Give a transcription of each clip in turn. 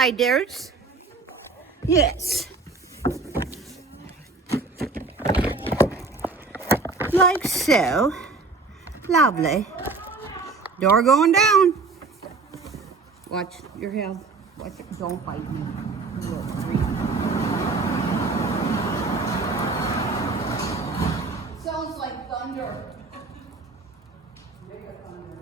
sliders. Yes. Like so. Lovely. Door going down. Watch your health. Watch it. Don't bite me. You will freak. Sounds like thunder. Mega thunder.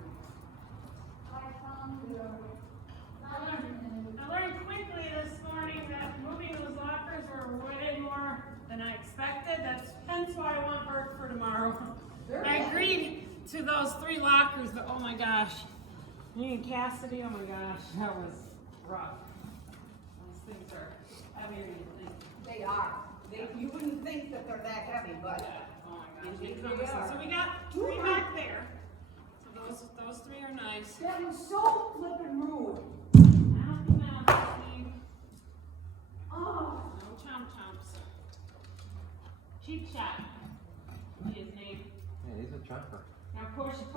I learned quickly this morning that moving those lockers were way more than I expected. That's hence why I want work for tomorrow. I agreed to those 3 lockers, but oh my gosh. Me and Cassidy, oh my gosh, that was rough. Those things are heavier than you think. They are. You wouldn't think that they're that heavy, but Oh my indeed gosh. they are. So we got 3 back there. So those 3 are nice. That was so flippin' rude. Oh. No chomp chomps. Cheap shot. His name. Yeah, he's a chopper. Now push him.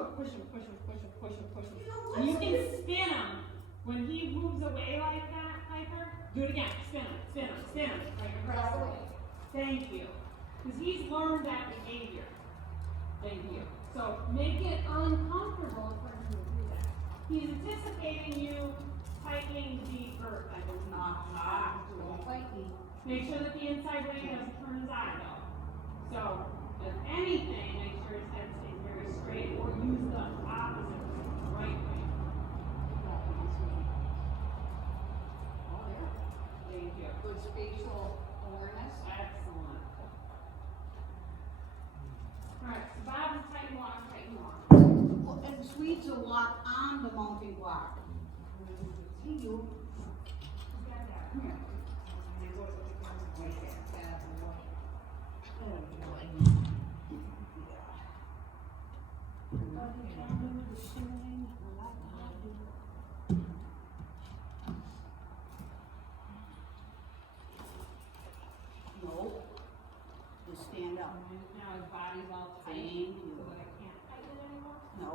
And you can spin him. When he moves away like that, Piper, do it again. Spin him. Like across the way. Thank you. Because he's learned that behavior. Thank you. So make it uncomfortable for him to do that. He's anticipating you tightening the earth. I will not Fight me. Make sure that the inside leg doesn't turn his eye though. So, if anything, make sure his head stays very straight or use the opposite way, the right way. Oh, yeah. Thank you. Good spatial awareness. Excellent. Alright, so Bob, tighten lock. Well, and Swedes will lock on the mounting block. See you. Come here. Right there. No. Just stand up. Now his body's all tight, Thank you. so that I can't tighten it anymore. No.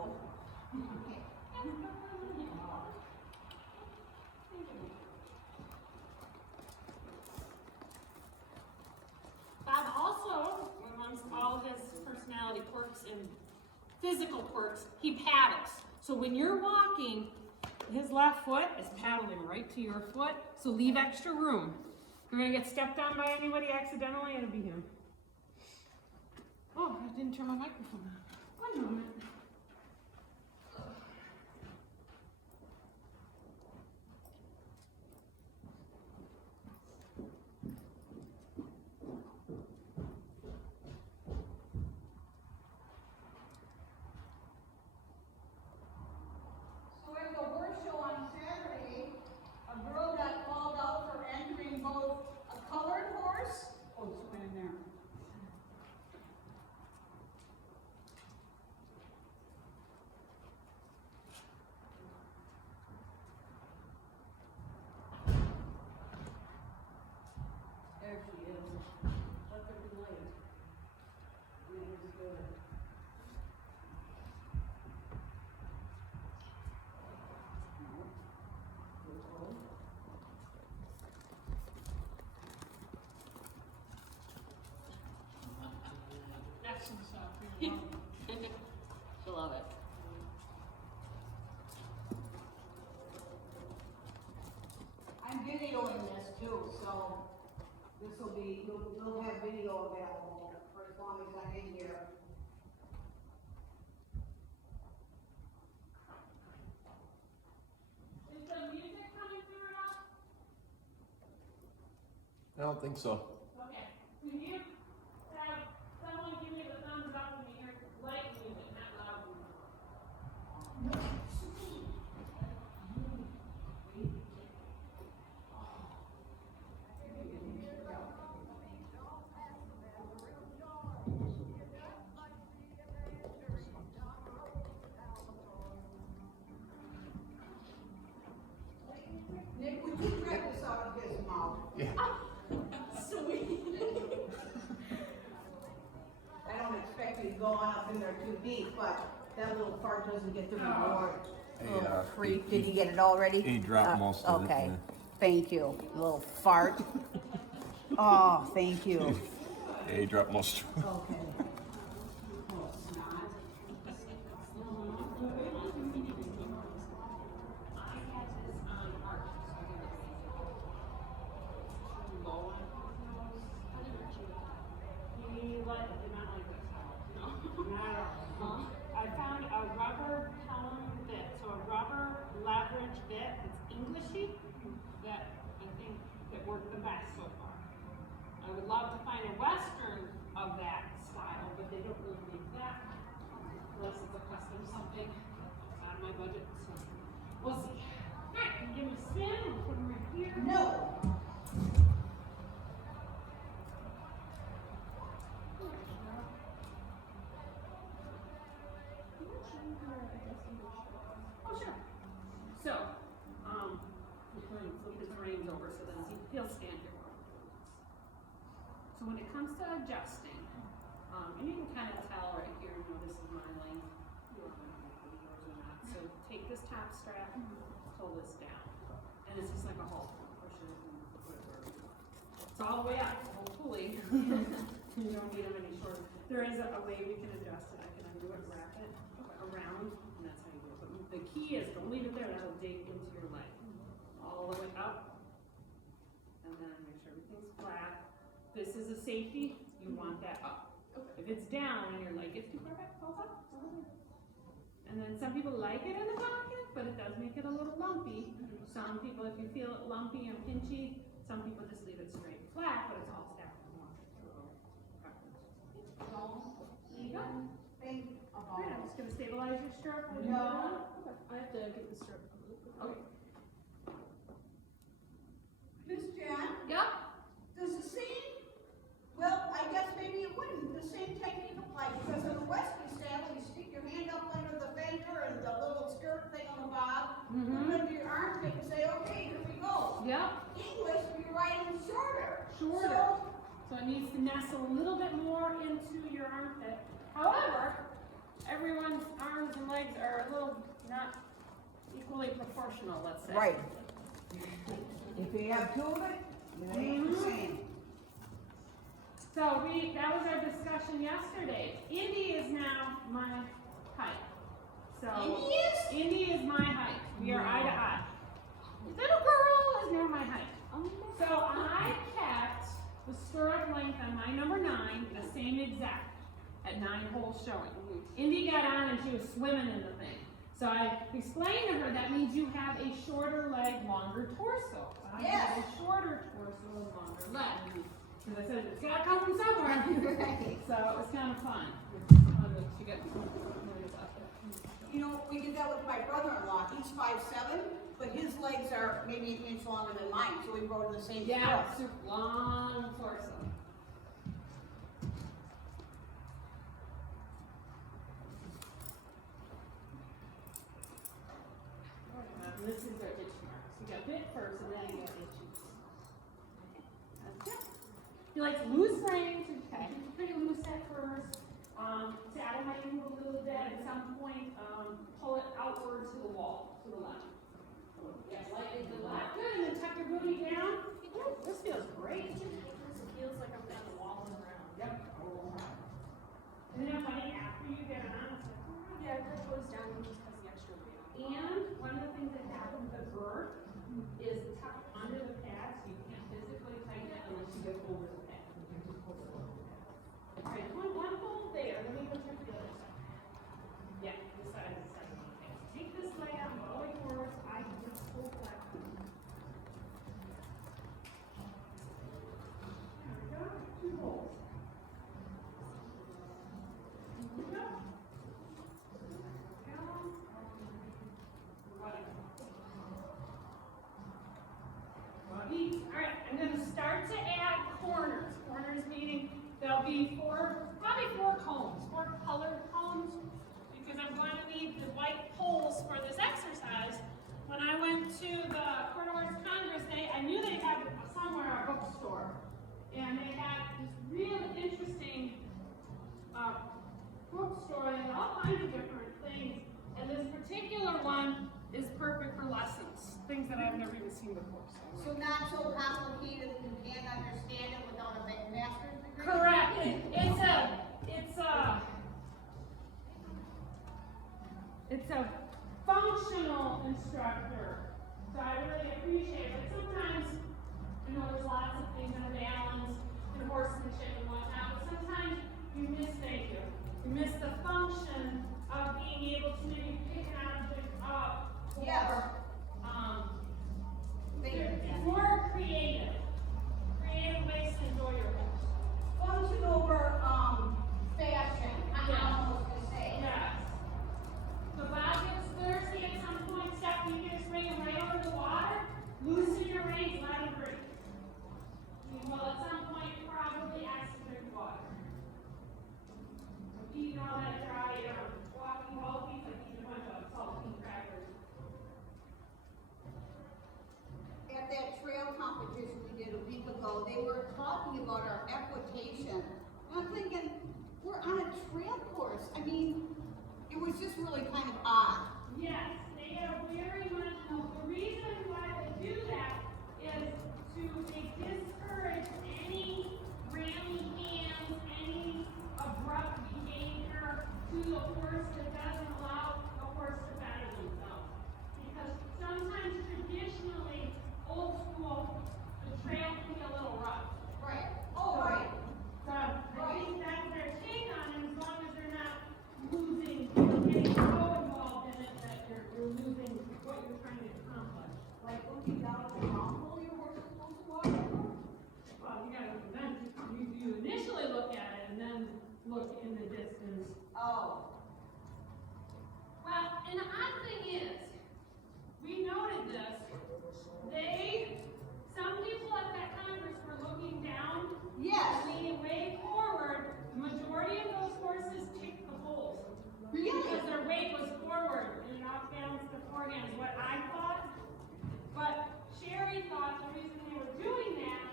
Bob also, amongst all his personality quirks and physical quirks, he paddles. So when you're walking, his left foot is paddling right to your foot, so leave extra room. If you're gonna get stepped on by anybody accidentally, it'll be him. Oh, I didn't turn my microphone on. 1 moment. So at the horse show on Saturday, a girl got called out for entering both a colored horse. Oh, it's right in there. There she is. Let her be late. It is good. That's some stuff. You know. She'll love it. I'm videoing this too, so this will be, you'll have video available for as long as I'm in here. Is the music coming through at all? I don't think so. Okay. Can you have someone give me the thumbs up when you hear light music, not loud music? Nick, would you grab this out of his mouth? Yeah. Sweet. I don't expect you to go on up in there too deep, but that little fart doesn't get the reward. Hey, Little freak, did he get it already? He dropped most of it. Okay. Yeah. Thank you, you little fart. Oh, thank you. Yeah, he dropped most. Okay. I found a rubber pelham bit, so a rubber leverage bit that's Englishy that I think that worked the best so far. I would love to find a Western of that style, but they don't really make that unless it's a custom something. It's out of my budget, so we'll see. Alright, can you give them a spin? We'll put them right here. No. Oh, sure. So, we're going to flip his reins over so then he'll stand here. So when it comes to adjusting, and you can kind of tell right here, you know, this is my length. You don't know if it's yours or not. So take this top strap, pull this down. And it's just like a hole. Push it and put it where we want. It's all the way up, hopefully. You don't need them any shorter. There is a way we can adjust it. I can undo it, wrap it around, and that's how you do it. But the key is don't leave it there, that'll dig into your leg. All the way up, and then make sure everything's flat. This is a safety, you want that up. If it's down and your leg gets too far back, falls up. And then some people like it in the pocket, but it does make it a little lumpy. Some people, if you feel it lumpy and pinchy, some people just leave it straight flat, but it's all stacked. There you go. Great, I'm just gonna stabilize your stirrup. No. I have to get the strip. Okay. Miss Jan, Yep. does the same, well, I guess maybe it wouldn't, the same technique apply, because in the Western style, you stick your hand up under the fender and the little skirt thing on the bottom, put it under your armpit and say, okay, here we go. Yep. English, you're writing shorter. Shorter. So it needs to nestle a little bit more into your armpit. However, everyone's arms and legs are a little not equally proportional, let's say. Right. If you have two of it, it ain't the same. So that was our discussion yesterday. Indy is now my height. So Indy is my height. We are eye to eye. Little girl is now my height. So I kept the stirrup length on my number 9 the same exact at 9 holes showing. Indy got on and she was swimming in the thing. So I explained to her that means you have a shorter leg, longer torso. So I have a shorter torso and longer leg. Because I said, it's got to come from somewhere. So it was kind of fun. She got You know, we did that with my brother-in-law. He's 5'7", but his legs are maybe an inch longer than mine, so we rode the same yeah, stirrups. super long torso. This is our itch marks. You got bit first and then you got itches. Okay. He likes loose reins. Okay. Pretty loose at first. Saddle might move a little bit at some point. Pull it outward to the wall, to the left. Yeah, lightly to the left. Good. And then tuck your booty down. Ooh, this feels great. It feels like I'm on the wall and around. Yep. And then funny after you get on, it's like, Yeah, it goes down just because the extra weight. and one of the things that happens at birth is tuck under the pad, so you can't physically tighten it unless you get over the pad. Alright, one hold there, let me go check the other side. Yeah, this side is the second one. Okay, so take this leg out, all the way forward, I can just pull back. There we go, 2 holds. Here we go. Alright, I'm going to start to add corners. Corners meaning there'll be probably four combs, 4 colored combs, because I'm going to need the white poles for this exercise. When I went to the Corners Congress Day, I knew they had somewhere a bookstore, and they had this really interesting bookstore and all kinds of different things. And this particular one is perfect for lessons, things that I've never even seen before. So ago, they were talking about our equitation. And I'm thinking, we're on a trail course. I mean, it was just really kind of odd. Yes, they are very much, the reason why they do that is to discourage any rally hands, any abrupt behavior to the horse that doesn't allow the horse to better themselves. Because sometimes traditionally, old school, the trail can be a little rough. Right. Oh, right. So I think that's their take on it, as long as they're not losing, getting so involved in it that you're losing what you're trying to accomplish. Like looking down at the mountain, your horse is supposed to walk over. Well, you gotta, then, you initially look at it and then look in the distance. Oh. Well, and the odd thing is, we noted this, some people at that congress were looking down, Yes. leaning way forward. The majority of those horses ticked the holes. Really? Because their weight was forward and not balanced the forehand, is what I thought. But Sherry thought the reason they were doing that,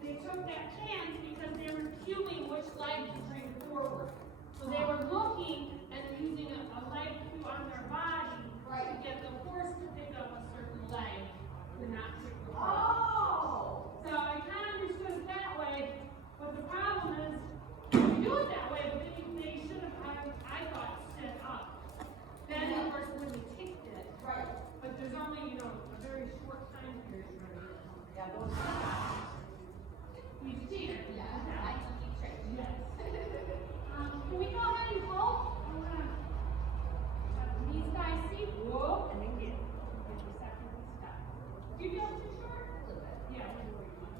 they took that chance because they were cueing which leg to bring forward. So they were looking and using a leg cue on their body to get the horse to pick up a certain leg to not tick the hole. Oh. So I kind of understood it that way, but the problem is, you do it that way, but then they should have, I thought, set up. Then of course when they ticked it, Right. but there's only, a very short time period where Yeah, those. he's a cheater. Yeah, I can keep track. Yes. Can we go ahead and vote? I'm gonna, these guys see, whoa, and then get the second step. Do you feel too short? Yeah, we're gonna wait one.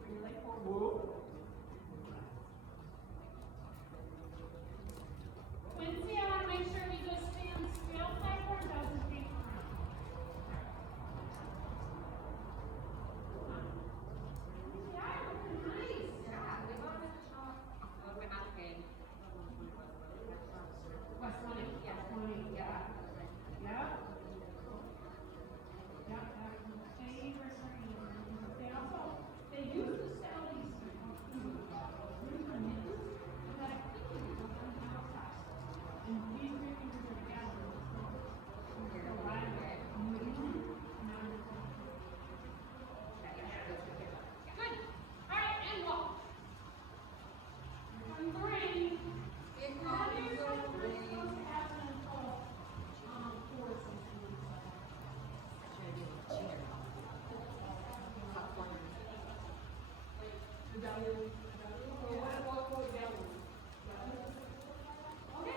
Bring your leg forward. Whoa. Quincy, I wanna make sure we just stand still, Piper, doesn't take around. Yeah, looking nice. West Money, yeah, yeah. Yeah. Yeah, that's my favorite green. They also, they use the Sally's. And these three fingers are together. So right away. Good. All right, and walk. Here comes the rain.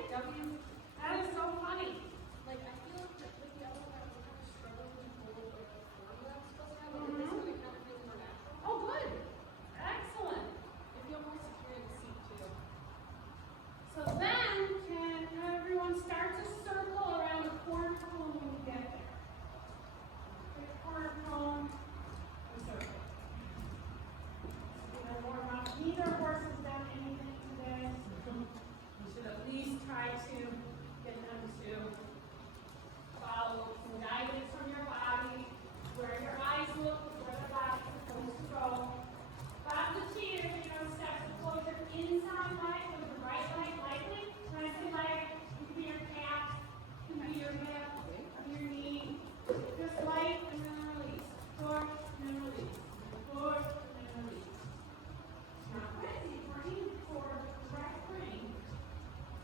That is so funny. Like, I feel like with the other one, I'm kind of struggling to hold like the form that I'm supposed to have. Like, this one, it kind of feels more natural. Oh, good. Excellent. I feel more secure in the seat too. So then, can everyone start to circle around the corner cone when you get there? Pick a corner cone and circle. Warm up. Neither horse has done anything today. You should at least try to get them to follow some guidance from your body. Where your eyes look is where the body's supposed to go. Bob the cheater, steps to close your inside leg with the right leg lightly. When I say leg, it can be your calf, it can be your hip, your knee. Just light and then release. Force and then release. Force and then release. Not crazy, bring forward the right brain.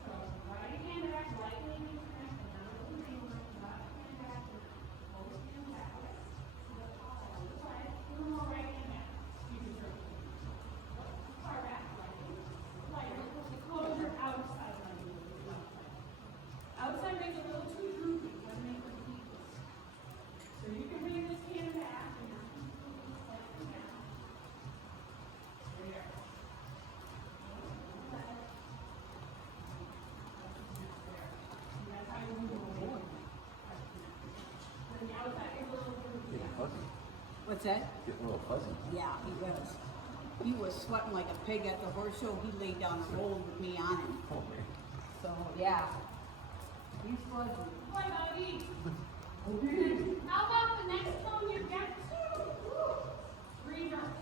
So right hand back, lightly in the neck, and down to the knee, left hand back, and both hands back. So the leg, a little more right hand back. You can circle. Far back, lightly. Lighter. Close your outside leg. Outside leg's a little too droopy, doesn't make it equal. So you can bring this hand back and your feet slightly down. There. That's how you move it. Then the outside is a little droopy. Getting fuzzy. What's that? Getting a little fuzzy. Yeah, he was. He was sweating like a pig at the horse show. He laid down and rolled with me on him. Oh, man. So, yeah. He's fuzzy. Boy, Bobby. How about the next one you get to? Reverse.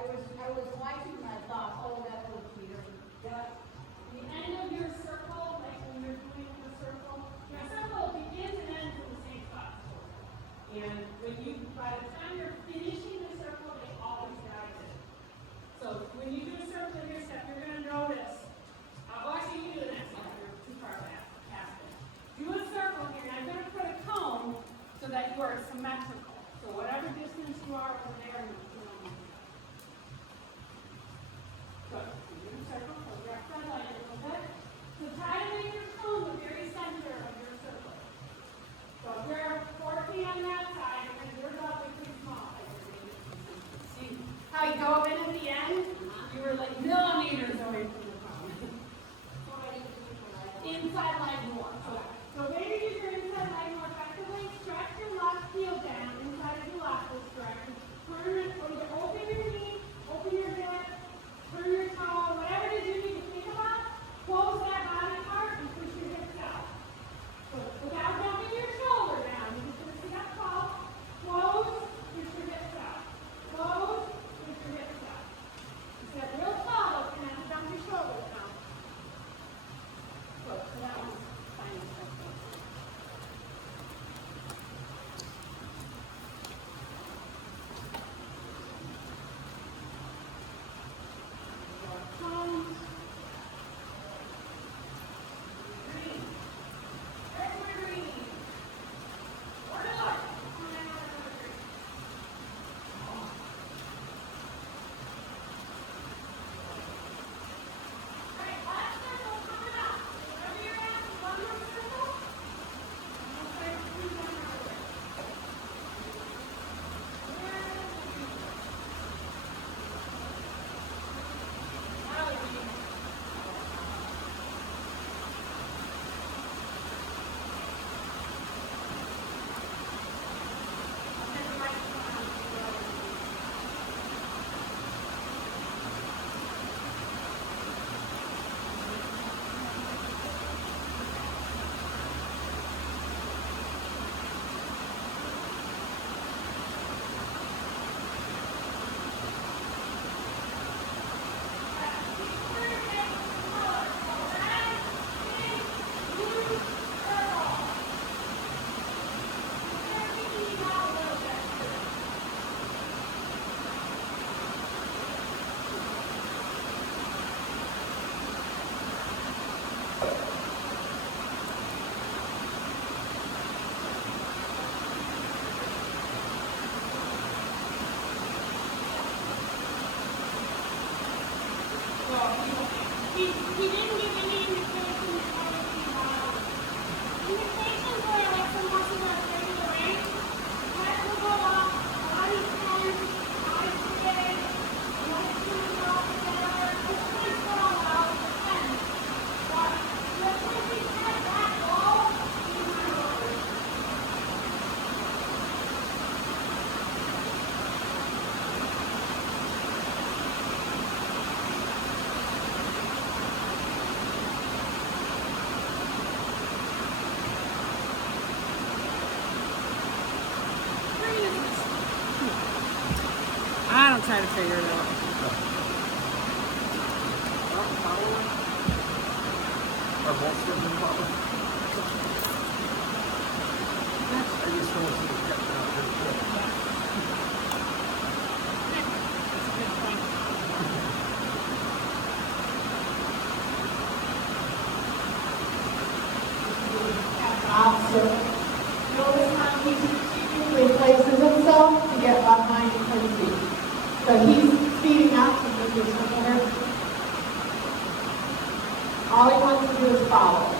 I was watching and I thought, oh, that little cheater. Yeah. The end of your circle, like when you're doing the circle, your circle begins and ends in the same spot. And when you, by the time you're finishing the circle, they always guide it. So when you do a circle in your step, you're gonna notice, well actually you do the next one, you're too far past it. Do a circle here, and I'm gonna put a cone so that you are symmetrical. So whatever distance you are over there, you know. Good. So you do a circle, so wrap that line a little bit. So try to make your cone the very center of your circle. So if you're 4 feet on that side, and you're probably pretty small, like you're gonna see how you go up in at the end? You were like millimeters away from the cone. Inside leg more. So way to use your inside leg more effectively, stretch your left heel down inside of your lateral stretch. Turn it, or you open your knee, open your hip, turn your toe, whatever it is you need to think about, close that body part and push your hips out. So without dumping your shoulder down, you just gonna sit up tall, close, push your hips out. Close, push your hips out. You sit real tall, you have to dump your shoulders down. So that one's fine. He didn't give any indications how to be loud. Indications were like some muscles are straight away. Head will go up, body tense, eyes big, legs can go up together. This one's for a while, depends. But let's make these head back low, in my order. I don't try to figure it out. Are both of them following? I just don't see the kept out there. That's a good point. Opposite. Notice how he strategically places himself to get behind Quincy. So he's speeding up to move his shoulder. All he wants to do is follow.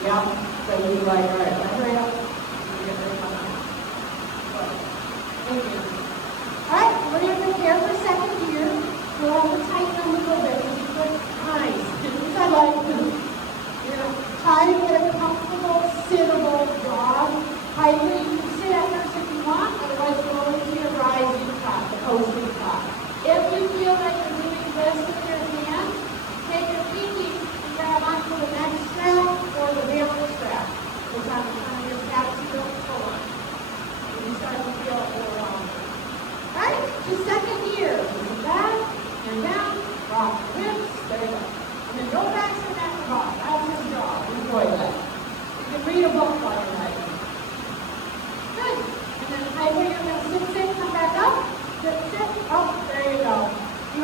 Yep. So he's like, all right, hurry up. You get right behind. Thank you. All right, we're going to prepare for second gear. We'll have to tighten them a little bit. Nice. Which I like. You're going to try to get a comfortable, sittable jog. Either you can sit at first if you want, otherwise go into your rising top, the coasting top. If you feel like you're doing this with your hand, take your pinky and grab onto the neck strap or the barrel strap. It's on the front of your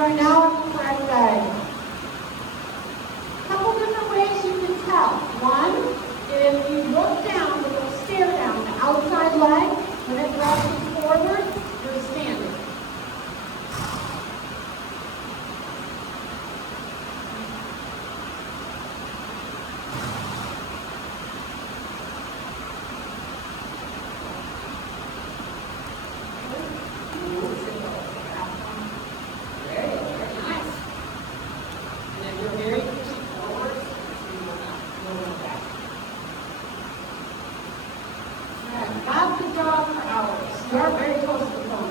are now in the correct diagonal. Couple different ways you can tell. One, if you look down, the little stare down, the outside leg, when it rushes forward, you're standing. Not the dog for hours. You are very close to the phone.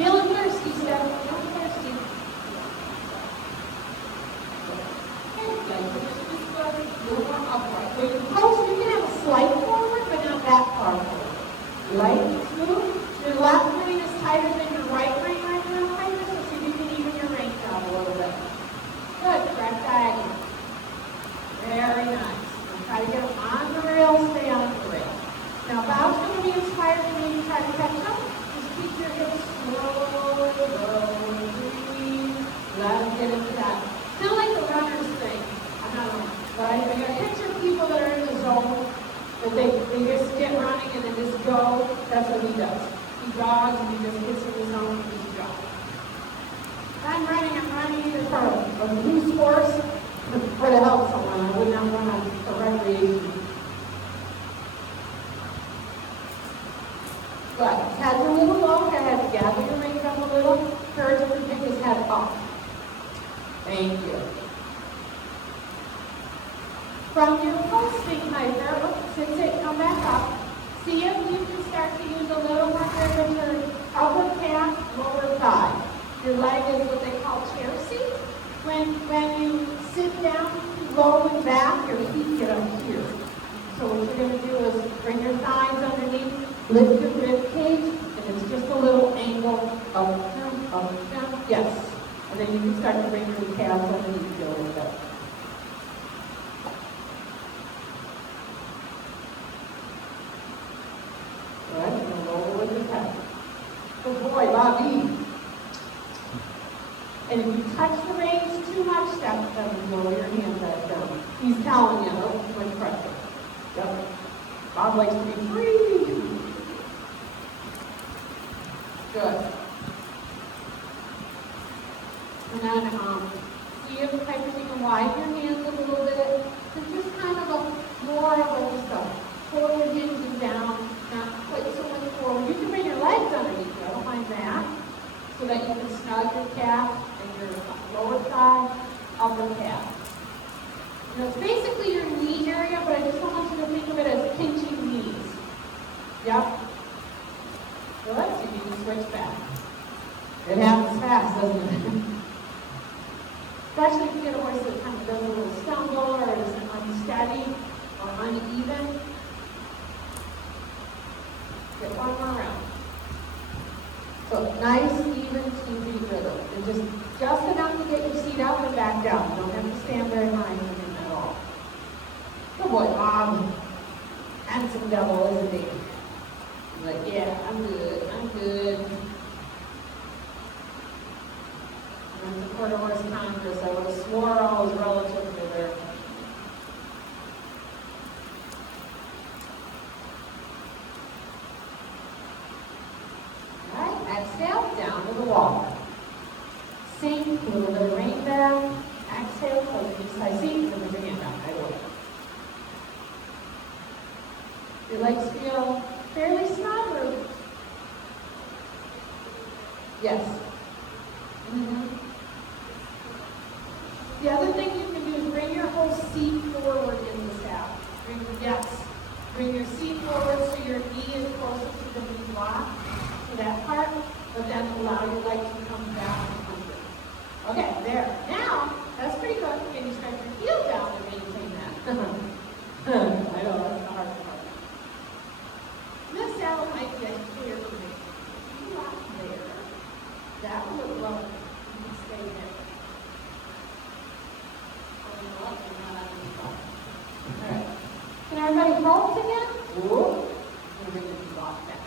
Feeling thirsty, Steph. Feeling thirsty. When you post, you can have a slight forward, but not that far forward. Light and smooth. Your left rein is tighter than your right rein right now, Piper, so see if you can even your rein down a little bit. Good, correct diagonal. Very nice. Now try to get them on the rail, stay on the rail. Now, Bob's going to be inspired to maybe try to catch up. Just keep your hips slowly, breathe. Let them get into that. Kind of like the runner's thing. I'm not a runner, but I picture people that are in the zone, that they just get running and then just go. That's what he does. He jogs and he just gets in the zone and just jogs. If I'm running either for a loose horse or to help someone. I would not run for recreation. Good. Head's a little low. Head. Gather your reins up a little. Courage to pick his head up. Thank you. From your posting, Piper, since it come back up, see if you can start to use a little more curvature, upper calf, lower thigh. Your leg is what they call chair seat. When you sit down, low and back, your feet get up here. So what you're going to do is bring your thighs underneath, lift your rib cage, and it's just a little angle up, down, yes. And then you can start to bring your calves underneath you a little bit. Good, and lower with your head. Good boy, Bobby. And if you touch the reins too much, Steph, then lower your hands back down. He's telling you, oh, too much pressure. Yep. Bob likes to be free. Good. And then, see if Piper, you can widen your hands a little bit. It's just kind of more of a just a forward hinging down, not quite so much forward. You can bring your legs underneath you, I don't mind that. So that you can snug your calf and your lower thigh, upper calf. You know, it's basically your knee area, but I just don't want you to think of it as pinching knees. Yep. Good, so you can switch back. It happens fast, doesn't it? Especially if you get a horse that kind of does a little stumble or is unsteady or uneven. Get one more round. So nice, even, easy rhythm. And just enough to get your seat up and back down. You don't have to stand very high in him at all. Good boy, Bob. Handsome devil, isn't he? He's like, yeah, I'm good, I'm good. I'm the Quarter Horse Congress. I would have swore all his relatives were there. All right, exhale, down to the wall. Sink, a little bit of rain back. Exhale, close your side seat, and then bring your hand down. I will. Your legs feel fairly snug, or? Yes. Mm-hmm. The other thing you can do is bring your whole seat forward in the saddle. Bring your seat forward so your knee is closer to the knee block, to that part, but then allow your legs to come down under. Okay, there. Now, that's pretty good. Can you stretch your heel down and maintain that? I know, that's the hard part. This saddle might get clear for me. You lock there. That will look low. You can stay there. Alright. Can everybody halt again? Ooh. I'm going to block that.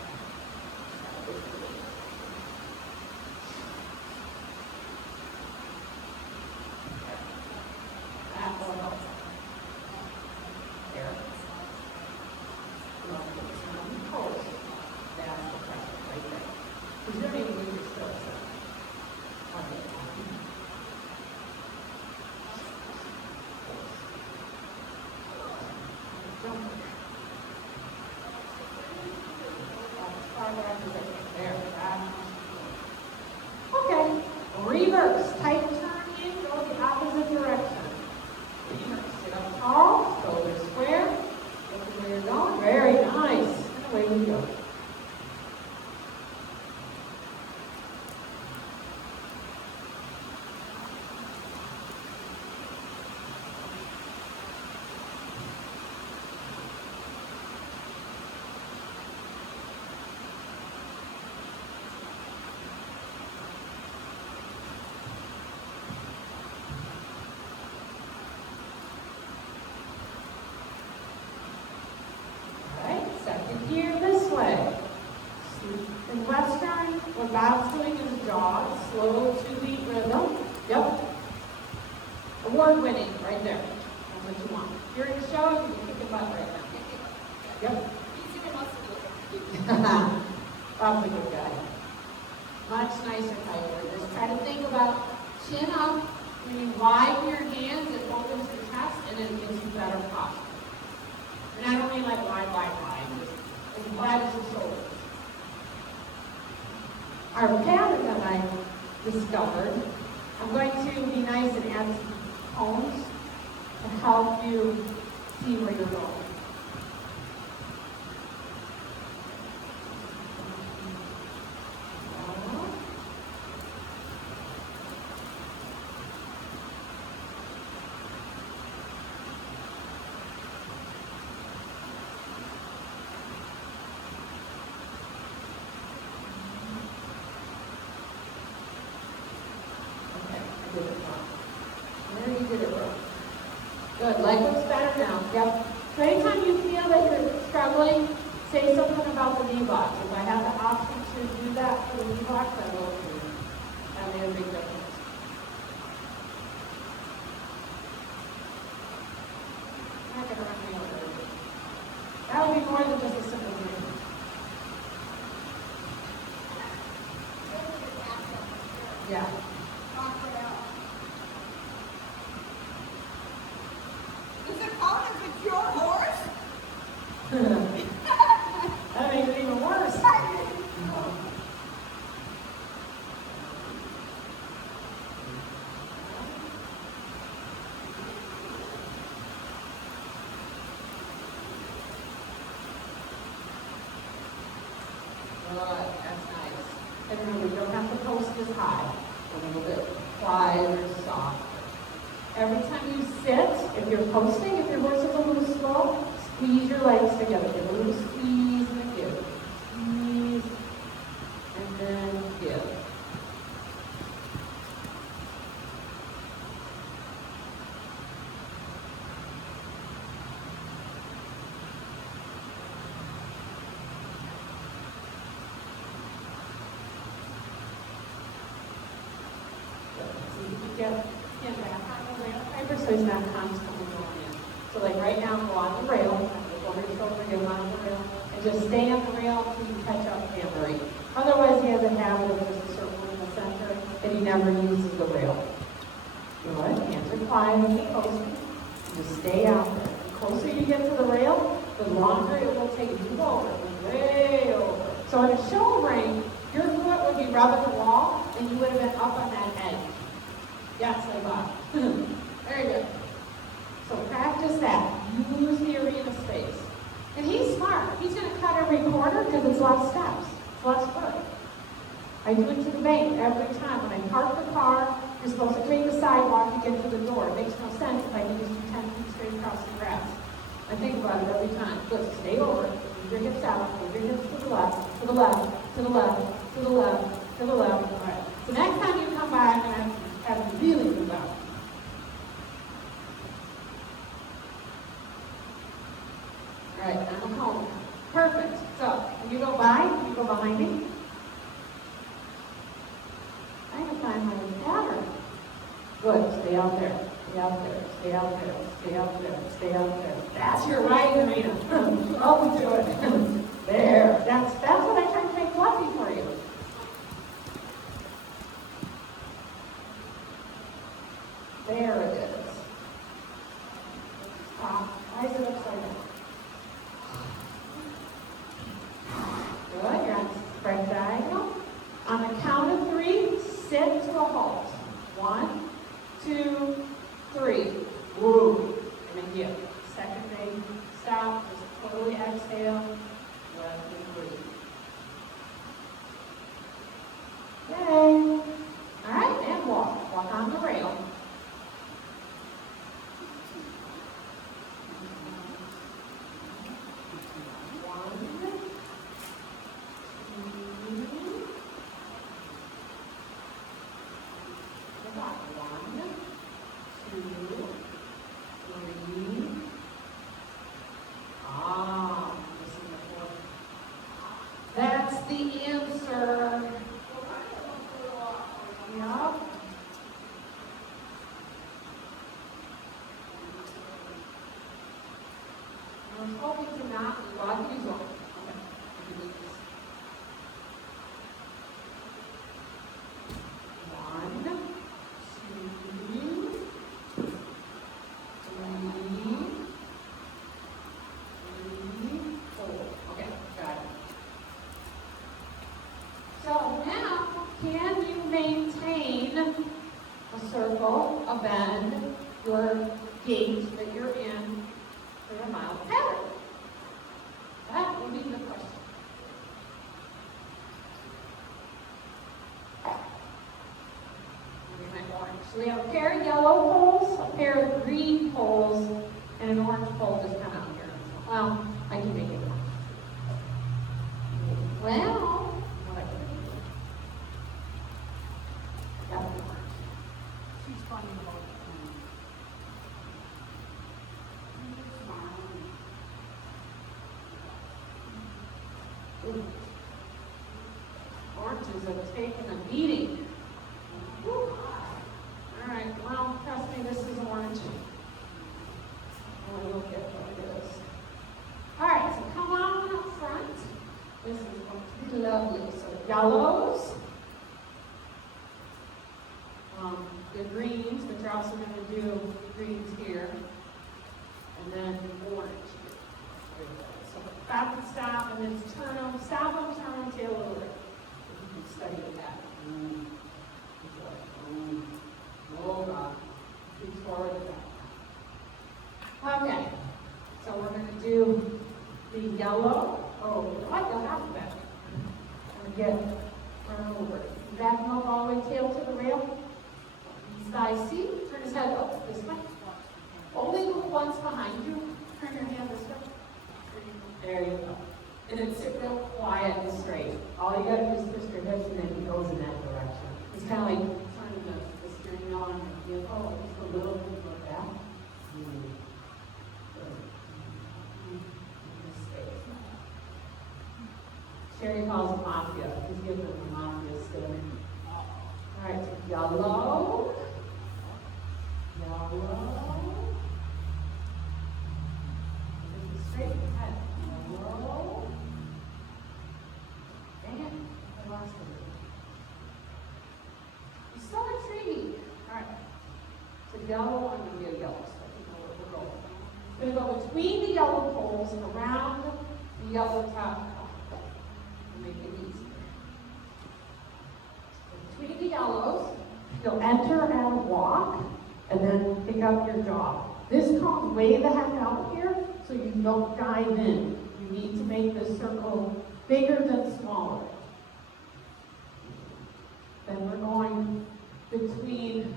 little 2-beat rhythm. Yep. Award winning, right there. That's what you want. If you're in a show, you can kick your butt right now. Yep. Probably a good guy. Much nicer Piper. Just try to think about chin up. When you widen your hands, it opens the chest and it gives you better posture. And I don't mean like wide. Just as wide as your shoulders. Our pattern that I discovered, I'm going to be nice and add some cones to help you see where you're going. Did it wrong. There you did it wrong. Good. Leg looks better now. Yep. So anytime you feel that you're struggling, say something about the knee box. If I have the option to do that for the knee box, I will do it. That made a big difference. I'm not going to run me over. That would be more than just a simple thing. Yeah. Does it count if it's your horse? That makes it even worse. That's nice. And remember, you don't have to post as high. A little bit quieter, softer. Every time you sit, if you're posting, if your horse is a little slow, squeeze your legs together. Give a little squeeze and then give. Squeeze and then give. So you can get him back on the rail Piper so he's not constantly going in. So like right now, go on the rail, go over your shoulder, get him on the rail, and just stay on the rail until you catch up to Anne-Marie. Otherwise, he has a habit of just a circle in the center, and he never uses the rail. Good, hands are quiet as you're posting. Just stay out there. The closer you get to the rail, the longer it will take you to go over, way over. So in a show ring, your foot would be rubbing the wall, and you would have been up on that edge. Yes, I got it. Very good. So practice that. Use the arena space. And he's smart. He's going to cut every corner because it's less steps. It's less foot. I do it to the bank every time. When I park the car, you're supposed to take the sidewalk to get to the door. It makes no sense if I can just do 10 feet straight across the grass. I think about it every time. Good. Stay over. Move your hips out. Move your hips to the left, to the left, to the left, to the left, to the left. All right. So next time you come by, I'm going to have you really move out. All right, I'm home. Perfect. So when you go by, you go behind me. I can find my pattern. Good. Stay out there. Stay out there. Stay out there. Stay out there. Stay out there. That's your right, Arena. Oh, do it. There. That's what I try to make fluffy for you. There it is. Stop. Why is it upside down? Good. You're on spread diagonal. On the count of 3, sit to a halt. 1, 2, 3. Woo. And then give. Second thing, stop. Just totally exhale. Let me breathe. Yay. All right, and walk. Walk on the rail. That's the answer. Yeah. hoping to not log these on. Okay. I can do this. 1, 2, 3, 4. Okay, got it. So now, can you maintain a circle, a bend, your gait that you're in for a mile pattern? That would be the question. So we have a pair of yellow poles, a pair of green poles, and an orange pole just come out here. Well, I can make it work. Well, what I can do. That would work. She's funny about it. Ooh. Oranges have taken a beating. Woo. All right, well, trust me, this is orange. And we'll get what it is. All right, so come on up front. This is going to be lovely. So yellows, the greens, but you're also going to do greens here, and then orange. So back and stop, and then turn them, stop them, turn them, tail over. You can study that. Oh God. Reach forward and back. Okay. So we're going to do the yellow. Oh, what? You'll have to back. And get turn over. Back him up all the way, tail to the rail. Side C. Turn his head up this way. Only look once behind you. Turn your hand this way. There you go. And then sit real quiet and straight. All you gotta do is twist your hips and then he goes in that direction. It's kind of like turning the steering wheel on your vehicle, just a little bit like that. Sherry calls it mafia. He's giving them the mafia still. All right, so yellow. Yellow. Straight ahead. Yellow. Dang it, I lost it. You still a tree. All right. So yellow, I'm going to be a yellow, so I think know where we're going. We're going to go between the yellow poles and around the yellow top. Make it easier. Between the yellows, you'll enter and walk, and then pick up your jaw. This comes way the heck out here, so you don't dive in. You need to make this circle bigger than smaller. Then we're going between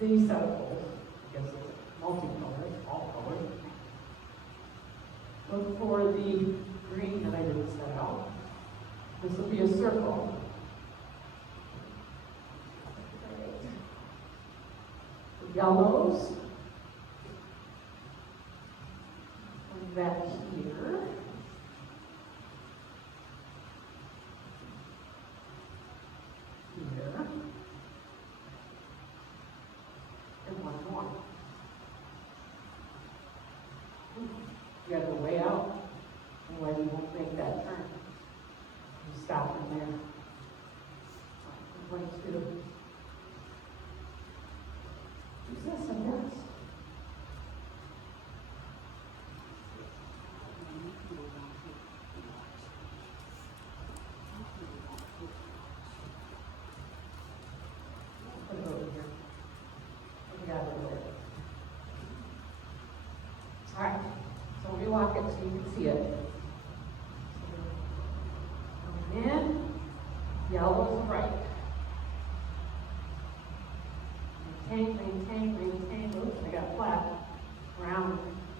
these set of poles. I guess it's multicolored, all colors. Look for the green that I didn't set out. This will be a circle. The yellows. And back here. Here. And one more. You gotta go way out. Otherwise you won't make that turn. You stop in there. I'm going to use this and this. Put it over here. We got it over there. All right. So we walk it so you can see it. Coming in, yellow is right. Maintain, maintain, maintain. Oops, I got flat. Round,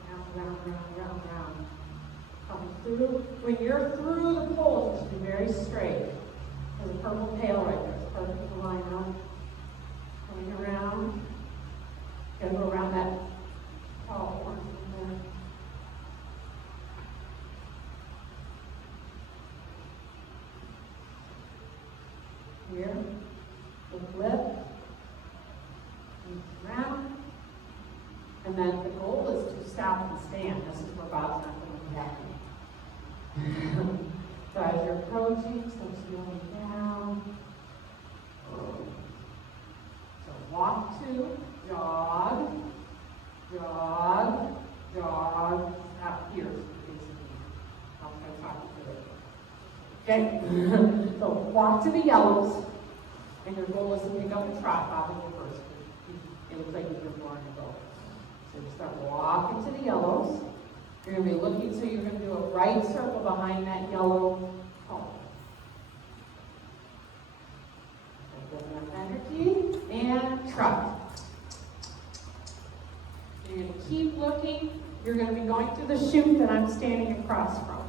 round, round, round, round, round. Coming through. When you're through the poles, it should be very straight. There's a purple tail right there. It's perfect to line up. Coming around. Gotta go around that tall one from there. Here, the flip, and round, and then the goal is to stop and stand. This is walk to, jog, jog, jog, out here, basically. I'll try to talk to it. Okay, so walk to the yellows, and your goal is to pick up a trot probably first. It looks like you're more to go. So you start walking to the yellows. You're going to be looking, so you're going to do a right circle behind that yellow cone. Build enough energy, and trot. You're going to keep looking. You're going to be going through the chute that I'm standing across from.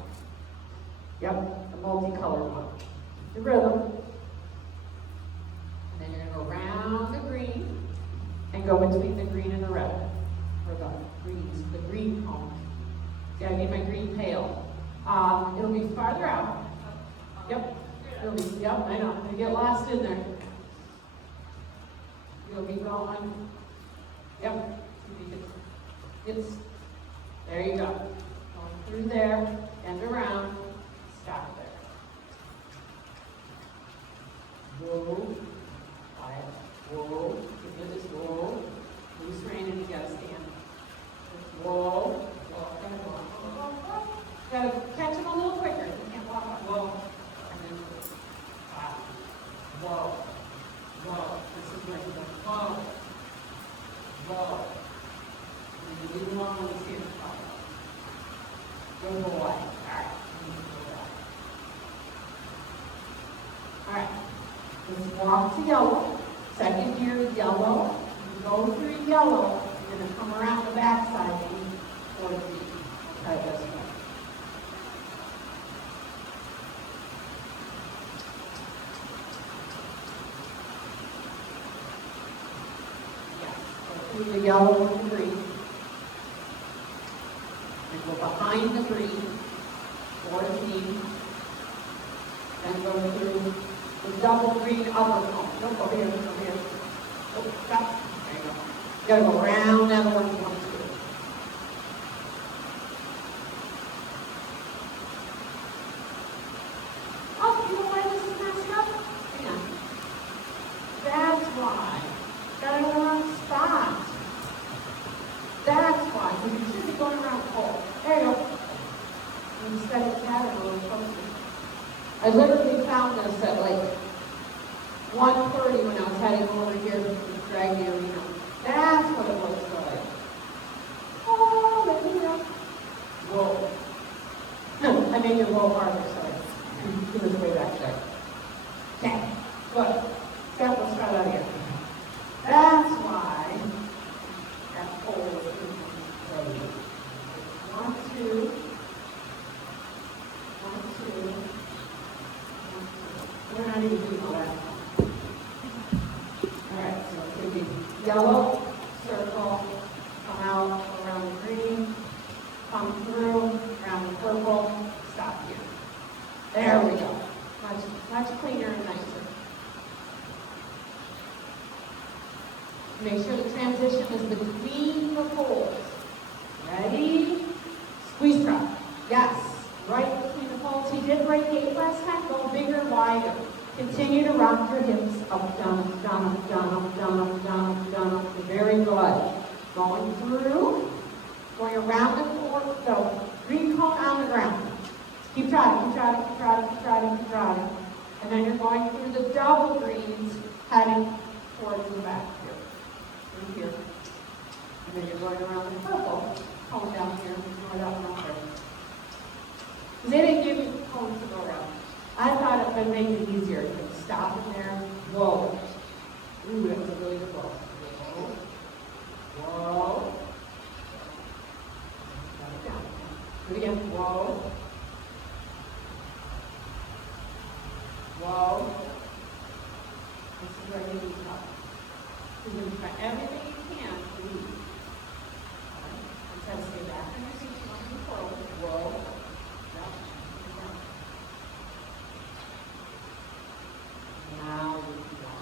Yep, the multicolored one. The rhythm. And then you're going to go around the green and go between the green and the red. Or the green cone. See, I need my green pail. It'll be farther out. Yep. It'll be, yep, I know. I get lost in there. You'll be going. Yep. It's, there you go. Going through there, end around, stop there. Whoa. Quiet. Whoa. Give this whoa. Loose rein and you gotta stand. Whoa. Gotta catch him a little quicker. You can't walk up. Whoa. And then stop. Whoa. Whoa. This is where you go. Whoa. Whoa. And you leave him alone when you see him stop. Good boy. Alright. Alright. Let's walk to yellow. Second gear, yellow. You go through yellow. You're going to come around the backside towards the try this way. Yes. Go through the yellow and the green. And go behind the green towards me. And go through the double green upper cone. Don't go here, go here. Oh, stop. There you go. You gotta go around that one you want to. Oh, you know why this is messed up? Hang on. That's why. Gotta go around the spot. That's why. Because you should be going around the pole. There you go. Instead of having a little closer. I literally found this at like 1:30 when I was heading over here to drag the arena. That's what it looks like. Oh, there you go. Whoa. I made it a little harder, sorry. He was way back there. Okay, good. Step, let's start out here. That's why that pole is ready. 1, 2. 1, 2. We're not even doing all that. Alright, so it's going to be yellow, circle, come out around the green, come through, around the purple, stop here. There we go. Much cleaner and nicer. Make sure the transition is between the poles. Ready? Squeeze drop. Yes. Right between the poles. He did break 8 last time. Go bigger, wider. Continue to rock your hips up, down, up, down, up, down, up, down, up, down, up, down, up. Very good. Going through. Going around the green cone on the ground. Keep trotting, keep trotting, keep trotting, keep trotting, keep trotting. And then you're going through the double greens, heading towards the back here. Through here. And then you're going around the purple, cone down here, going up and up there. They didn't give you cones to go around. I thought it would make it easier. You can stop in there. Whoa. Ooh, that was a really good blow. Whoa. Whoa. Got it down. Do it again. Whoa. Whoa. This is where you need help. You're going to try everything you can to leave. And try to stay back on your seat. You want to move forward. Whoa. Now you can go.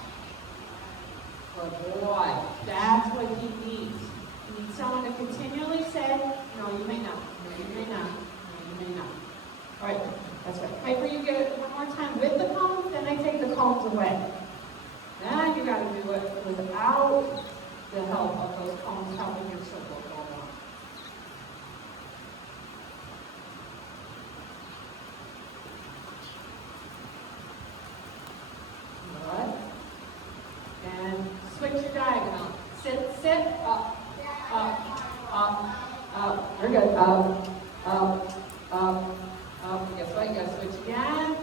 Good boy. That's what he needs. He needs someone to continually say, no, you may not. No, you may not. No, you may not. All right, that's right. Piper, you get it one more time with the cones, then I take the cones away. Now you got to do it without without the help of those cones helping your circle go along. Good. And switch your diagonal. Sit, sit, up, up, up. Very good. Up, up, up. Guess what? You gotta switch again.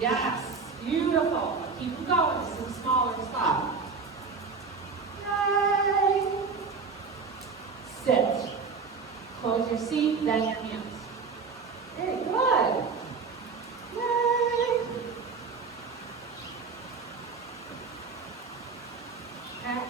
Yes. Beautiful. Keep it going. This is a smaller spot. Yay. Sit. Close your seat, then your hands. Very good. Yay. Okay.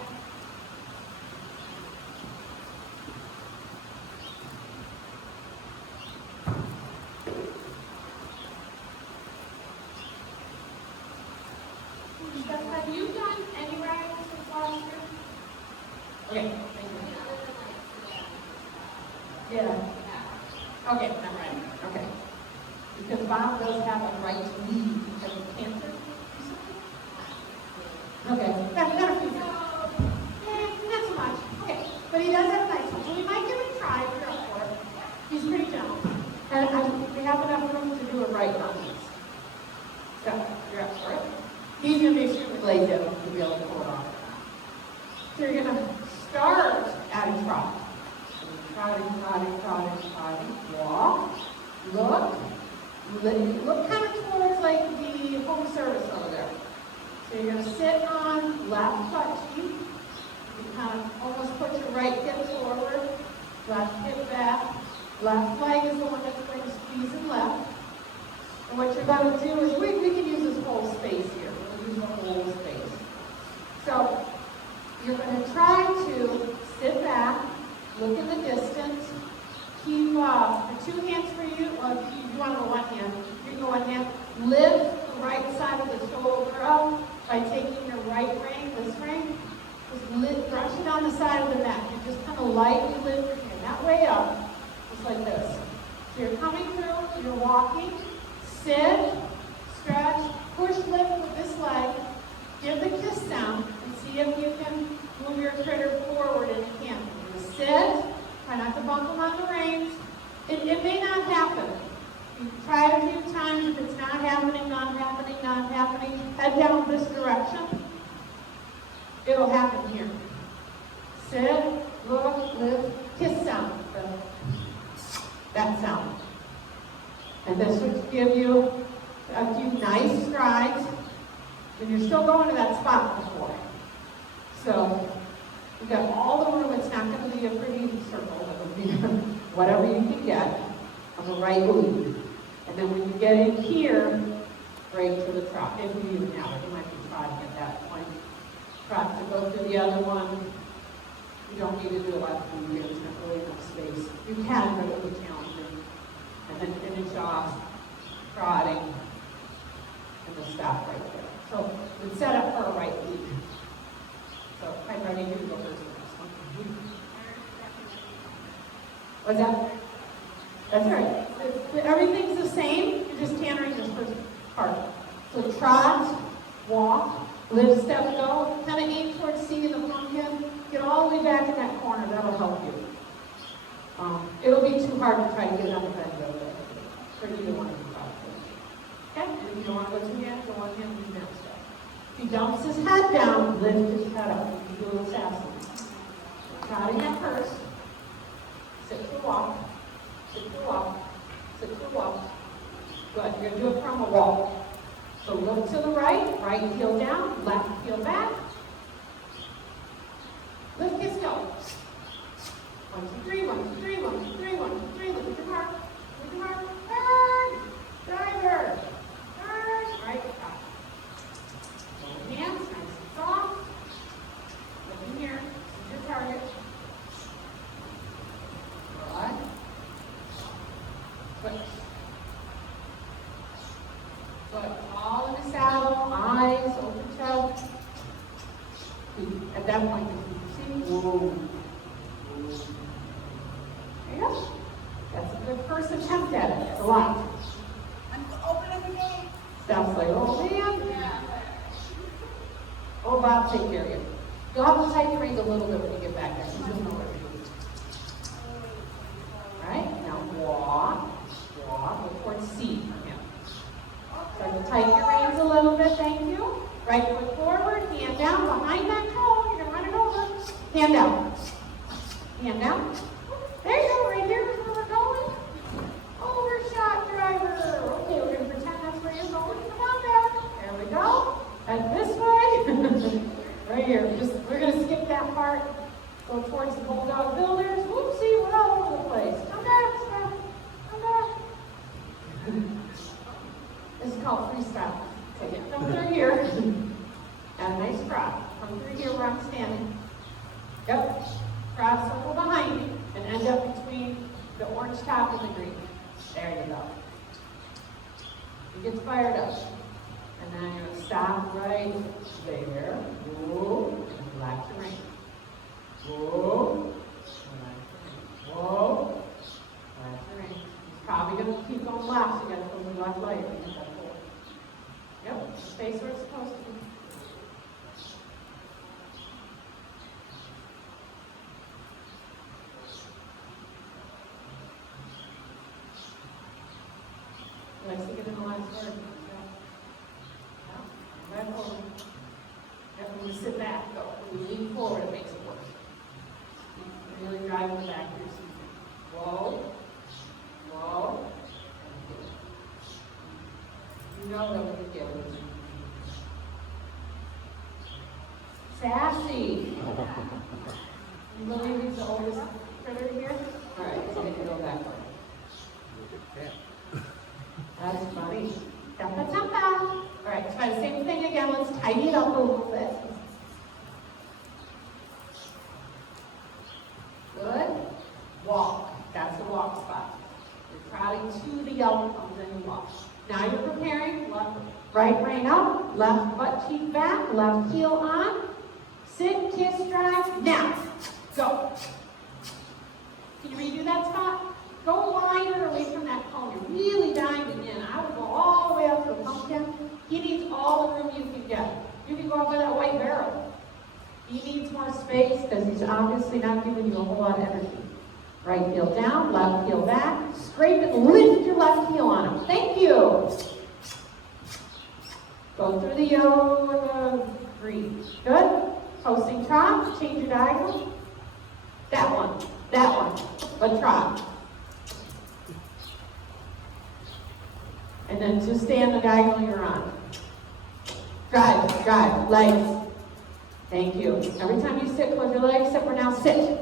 Have you done any riding since last year? Okay, thank you. Yeah. Okay, not riding. Okay. Because Bob does have a right to leave because of cancer. Okay, got a few. Not so much. Okay, but he does have a nice one, so we might give it a try if you're up for it. He's pretty gentle. And we have enough room to do it right on these. So, you're up for it. He's going to be super lazy to be able to pull it off. So you're going to start adding trot. Trotting, trotting, trotting, trotting. Walk. Look. Look kind of towards like the home service over there. So you're going to sit on left butt cheek. You kind of almost put your right hip forward. Left hip back. Left leg is the one that's going to squeeze in left. And what you're going to do is, we can use this whole space here. We'll use the whole space. So, you're going to try to sit back, look in the distance, keep the two hands for you, or if you want to go one hand, you can go one hand. Lift the right side of the shoulder up by taking your right rein, this rein, just brush it on the side of the neck. You just kind of lightly lift your hand, that way up, just like this. So you're coming through, you're walking. Sit, stretch, push, lift with this leg, give the kiss sound, and see if you can move your critter forward if you can. You're going to sit, try not to bump them on the reins. It may not happen. You try it a few times. If it's not happening, not happening, not happening, head down this direction. It'll happen here. Sit, look, lift, kiss sound. That sound. And this would give you a few nice strides, and you're still going to that spot before. So, you've got all the room. It's not going to be a pretty circle. It'll be whatever you can get on the right lead. And then when you get in here, break to the trot. If you even have it, you might be trotting at that point. Trot to go through the other one. You don't need to do a lot of movement. There's not really enough space. You can, but it'll be challenging. And then finish off trotting and the stop right there. So we set up for a right lead. So I'm ready to go first. What's that? That's all right. Everything's the same. You're just tannering this first part. So trot, walk, lift, step, go. Kind of aim towards seeing the pumpkin. Get all the way back in that corner. That'll help you. It'll be too hard to try to get on the bend over there. For either one of you probably. Okay? And if you don't want to go two hands, go one hand, do that stuff. If he dumps his head down, lift his head up. You can do a little sassy. Trotting at first. Sit to walk. Sit to walk. Sit to walk. Good. You're going to do it from a walk. So look to the right heel down, left heel back. Lift his heel. 1, 2, 3, 1, 2, 3, 1, 2, 3, 1, 2, 3, look at your mark. Look at your mark. Turn! Driver! Turn! Right, top. Hold hands, nice and soft. Look in here. This is your target. Good. Switch. Good. All in the saddle, eyes, open chest. At that point, you see? Whoa. There you go. That's a good first attempt at it. It's a lot. I'm opening the gate. Sounds like, oh man. Oh, Bob, take care of you. You'll have to tighten the reins a little bit when you get back there. So you'll know what to do. All right, now walk, look towards C for him. Start to tighten your reins a little bit, thank you. Right foot forward, hand down, behind that toe, you're gonna run it over. Hand down. Hand down. There you go, right here is where we're going. Overshot driver. Okay, we're gonna pretend that's where you're going. Come on back. There we go. And this way. Right here. We're gonna skip that part. Go towards the Bulldog Builders. Whoopsie, we're all over the place. Come back, Steph. Come back. This is called freestyle. So you come through here. And a nice drop. Come through here where I'm standing. Yep. Cross circle behind you and end up between the orange top and the green. There you go. You get fired up. And then you're going to stop right there. Whoa. And relax your rein. Whoa. Relax your rein. Whoa. Relax your rein. It's probably going to keep going left. So you got to put the left leg. Yep. Stay where it's supposed to be. Let's get in the last word. Right over. And when you sit back, though, when you lean forward, it makes it worse. You really drive the back of your seat. Whoa. Whoa. You know that when you get it. Sassy. You believe he's the oldest critter here? All right, so we can go that way. That's funny. Tampa, tampa. All right, try the same thing again. Let's tighten it up a little bit. Good. Walk. That's the walk spot. You're crowding to the yellow comes and you walk. Now you're preparing. Right rein up. Left butt cheek back. Left heel on. Sit, kiss, drive. Now. Go. Can you redo that spot? Go wider away from that cone. You're really diving in. I would go all the way up to the pumpkin. He needs all the room you can get. You can go up by that white barrel. He needs more space because he's obviously not giving you a whole lot of energy. Right heel down, left heel back. Scrape and lift your left heel on him. Thank you. Go through the yellow and the green. Good. Posting trot. Change your diagonal. That one. That one. But trot. And then just stay on the diagonal you're on. Drive, drive, legs. Thank you. Every time you sit, close your legs, except for now, sit.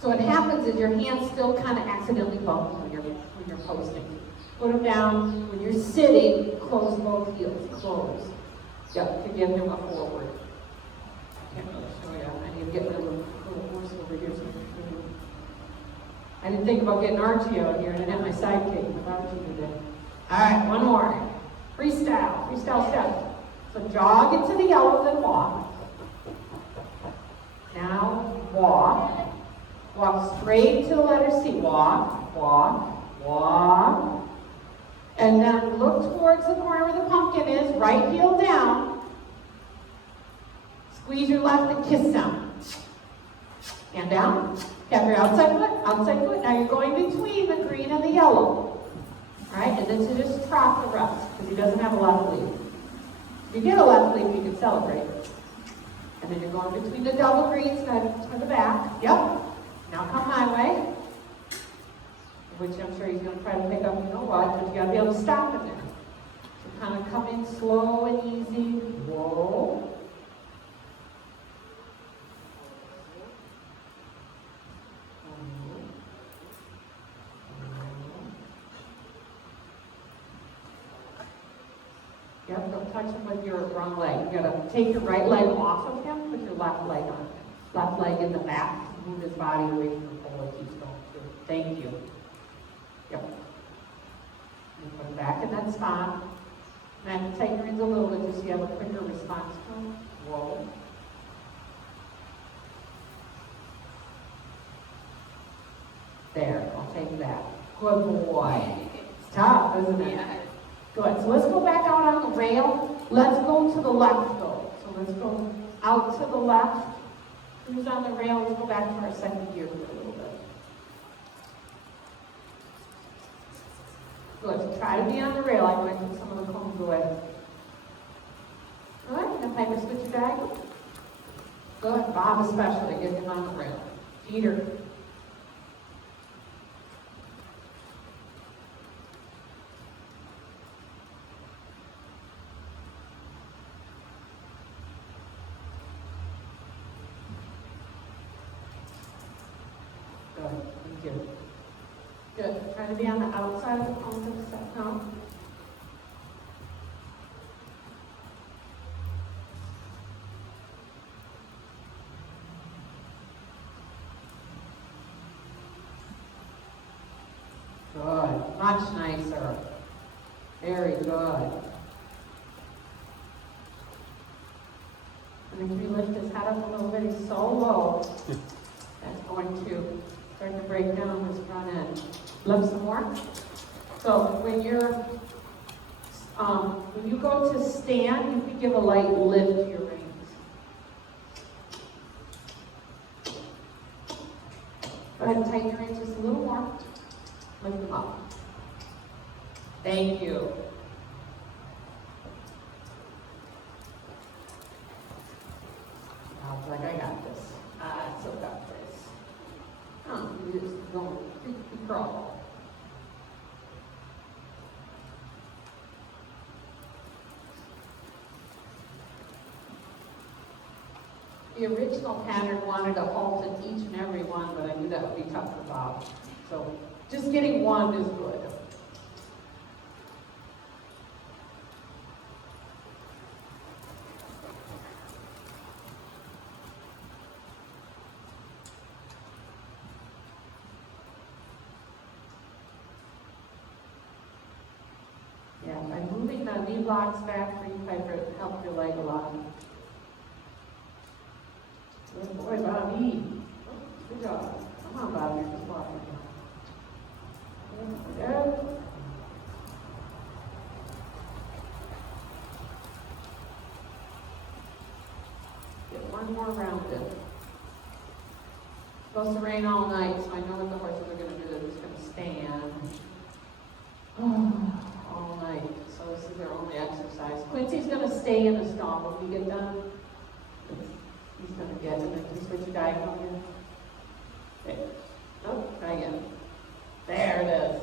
So what happens is your hands still kind of accidentally bump when you're posting. Put them down. When you're sitting, close both heels. Close. Yep, to give him a forward. I can't really show you. I need to get rid of a little horse over here. I didn't think about getting Archie out here, and I had my sidekick with Archie today. All right, one more. Freestyle, freestyle step. So jog into the yellow, then walk. Now walk. Walk straight to the letter C. Walk, walk, walk. And then look towards the corner where the pumpkin is. Right heel down. Squeeze your left and kiss down. Hand down. Have your outside foot, outside foot. Now you're going between the green and the yellow. All right, and then to just trot the rest, because he doesn't have a left leaf. If you get a left leaf, you can celebrate. And then you're going between the double greens to the back. Yep. Now come my way. Which I'm sure he's going to try to pick up, you know what, but you got to be able to stop him there. So kind of come in slow and easy. Whoa. Yep, don't touch him with your wrong leg. You gotta take your right leg off of him, put your left leg on. Left leg in the back, move his body away from the pole he keeps going through. Thank you. Yep. And put him back in that spot. And take your reins a little bit just so you have a quicker response to him. Whoa. There, I'll take that. Good boy. It's tough, isn't it? Yeah. Good. So let's go back out on the rail. Let's go to the left though. So let's go out to the left. Who's on the rail? We'll go back to our second gear for a little bit. Good. Try to be on the rail. I might put some of the cones away. All right. Now Piper, switch your diagonal. Good. Bob especially. Get him on the rail. Peter. Good. Thank you. Good. Try to be on the outside of the cones of the step count. Good. Much nicer. Very good. And then can you lift his head up a little bit? He's so low. That's going to start to break down his front end. Lift some more. So when you go to stand, you can give a light lift to your reins. Go ahead and tighten your reins just a little more. Lift them up. Thank you. I was like, I got this. I still got this. Oh, you just don't crawl. The original pattern wanted to halt at each and every one, but I knew that would be tough for Bob. So just getting one is good. Yeah, by moving the knee blocks back for you, Piper, it helped your leg a lot. Good boy, Bobby. Good job. Come on, Bobby, you're just walking. Good. Get one more rounded. It's supposed to rain all night, so I know what the horses are going to do. They're just going to stand all night. So this is their only exercise. Quincy's going to stay in the stall when we get done. He's going to get it. And just switch your diagonal in. Okay. Oh, try again. There it is.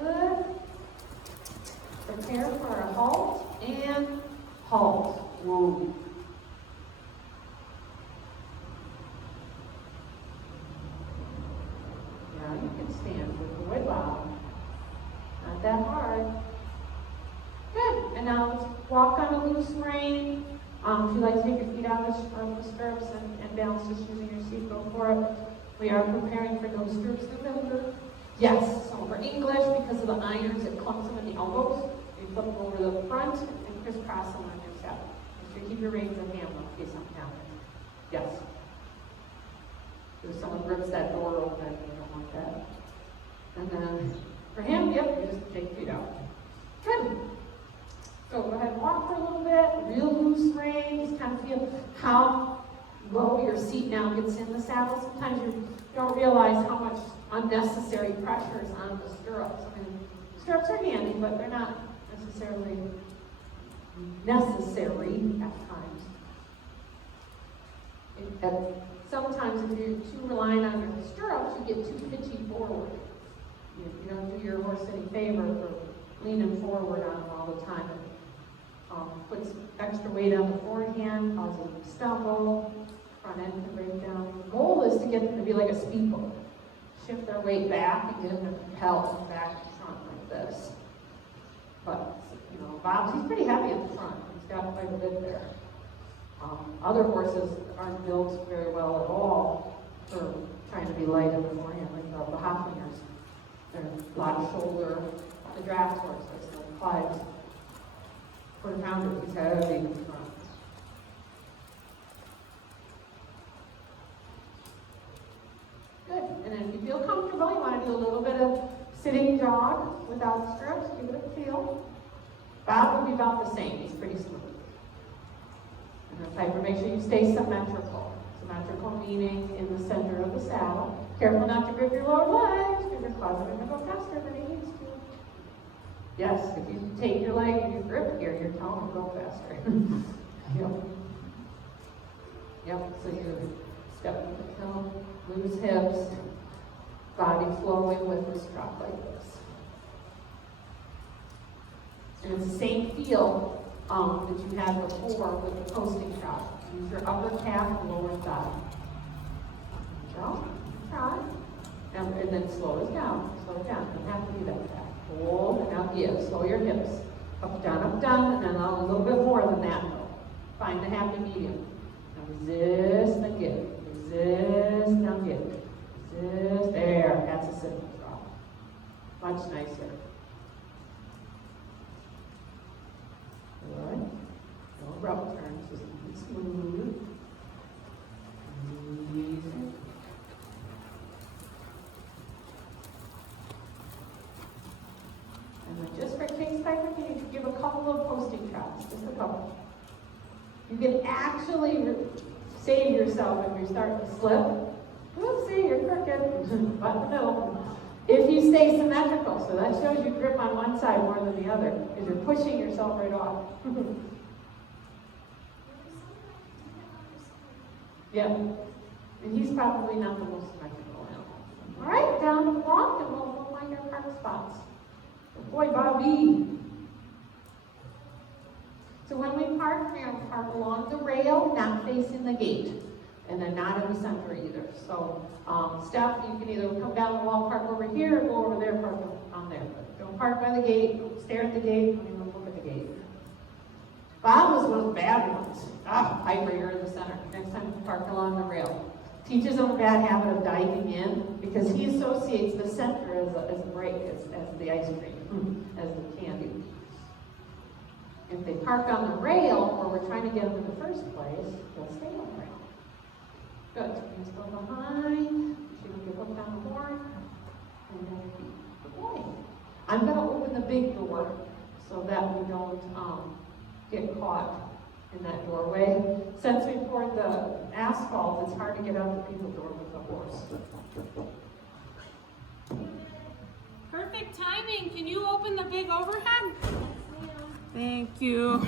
Good. Prepare for a halt and halt. Whoa. Now you can stand with the way Bob. Not that hard. Good. And now let's walk on a loose rein. If you'd like to take your feet out of the stirrups and balance just using your seat, go for it. We are preparing for those stirrups to deliver. Yes, so for English, because of the irons, it clumps them in the elbows. You flip them over the front and crisscross them on your step. Make sure you keep your reins in hand in case something happens. Yes. If someone rips that door open, you don't want that. And then for him, yep, you just take feet out. Good. So go ahead and walk for a little bit, real loose rein, just kind of feel how low your seat now gets in the saddle. Sometimes you don't realize how much unnecessary pressure is on the stirrups. I mean, stirrups are handy, but they're not necessarily necessary at times. Sometimes if you're too reliant on your stirrups, you get too pitchy forward. You don't do your horse any favor for leaning forward on them all the time. Puts extra weight on the forehand, causes them to stumble, front end can break down. The goal is to get them to be like a speedboat. Shift their weight back and get them to propel them back to front like this. But, you know, Bob's, he's pretty happy at the front. He's got quite a bit there. Other horses aren't built very well at all for trying to be light in the forehand, like the Hoflingers. They're a lot of shoulder, the draft horses, the Clydes. For the pounder, he's heavy in the front. Good. And then if you feel comfortable, you want to do a little bit of sitting jog without stirrups. Give it a feel. Bob will be about the same, he's pretty smooth. And then Piper, make sure you stay symmetrical. Symmetrical meaning in the center of the saddle. Careful not to grip your lower legs, because your claws are gonna go faster than it needs to. Yes, if you take your leg and you grip here, your tongue will go faster. Yep. Yep, so you step in the tongue, loose hips, body flowing with the strap like this. And it's the same feel that you had before with the coasting trot. Use your upper calf and lower thigh. Go, try. And then slow it down. Slow it down. You don't have to do that fast. Hold and now give. Slow your hips. Up, down, and then a little bit more than that though. Find the happy medium. Now resist and give. Resist, now give. Resist. There. That's a simple drop. Much nicer. Good. No abrupt turns. Just keep it smooth. Easy. And then just for kicks, Piper, can you give a couple of posting trots? Just a couple. You can actually save yourself if you're starting to slip. Whoopsie, you're crooked. Button the middle. If you stay symmetrical, so that shows you grip on one side more than the other, because you're pushing yourself right off. Yep. And he's probably not the most symmetrical animal. All right, down to the block, and we'll find our park spots. Good boy, Bobby. So when we park, we're going to park along the rail, not facing the gate. And then not in the center either. So, Steph, you can either come down the wall, park over here, or go over there, park on there. But don't park by the gate, don't stare at the gate, don't even look at the gate. Bob was one of the bad ones. Piper, you're in the center. Next time you park along the rail. Teaches him a bad habit of diving in, because he associates the center as a break, as the ice cream, as the candy. If they park on the rail, where we're trying to get them in the first place, they'll stay on the rail. Good. Hands go behind. She will get hooked on the horn. And then good boy. I'm going to open the big door so that we don't get caught in that doorway. Since we poured the asphalt, it's hard to get out the people door with the horse. Perfect timing. Can you open the big overhead? Thank you.